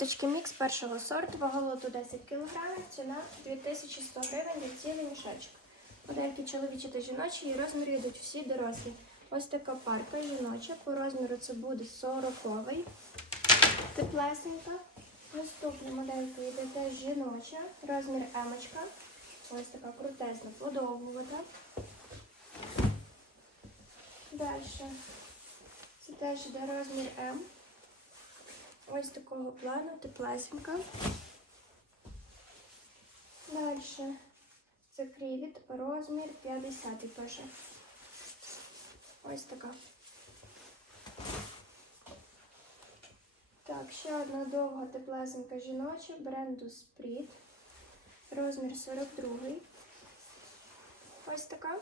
Точки мікс першого сорту, вага лоту 10 кг, ціна 2100 гривень за цілий мішечок. Модельки чоловічі та жіночі і розміри йдуть всі дорослі. Ось така парка жіноча. По розміру це буде 40-й. Теплесенька. Наступна моделька йде теж жіноча. Розмір емочка. Ось така крутезна, подовгувата. Далі. Це теж йде розмір М. Ось такого плану, теплесенька. Далі. Це крівіт, розмір 50 пише. Ось така. Так, ще одна довга теплесенька жіноча бренду Sprit. Розмір 42. Ось така.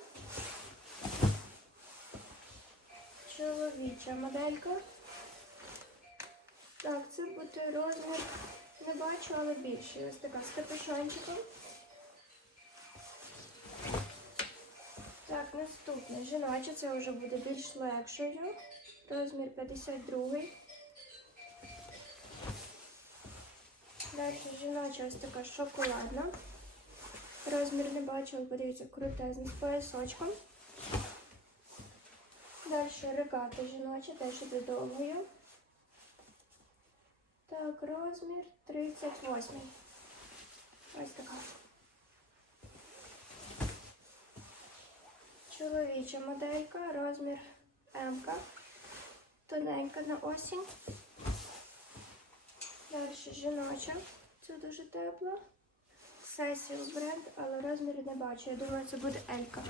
Чоловіча моделька. Так, це буде розмір. Не бачу, але більший. Ось така з капюшончиком. Так, наступне. Жіноче, це вже буде більш легшою. Розмір 52. Далі жіноча ось така шоколадна. Розмір не бачу, але подивіться, крутезний з поясочком. Далі регата жіноча, теж іде довгою. Так, розмір 38. Ось така. Чоловіча моделька, розмір М. Тоненька на осінь. Далі жіноча. Це дуже тепло. Сесіл бренд, але розміру не бачу. Я думаю, це буде Елька.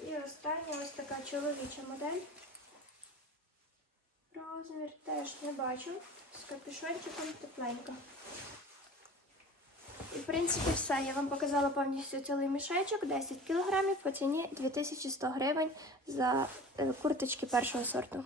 І остання ось така чоловіча модель. Розмір теж не бачу. З капюшончиком тепленько. І, в принципі, все. Я вам показала повністю цілий мішечок, 10 кг по ціні 2100 гривень за е, курточки першого сорту.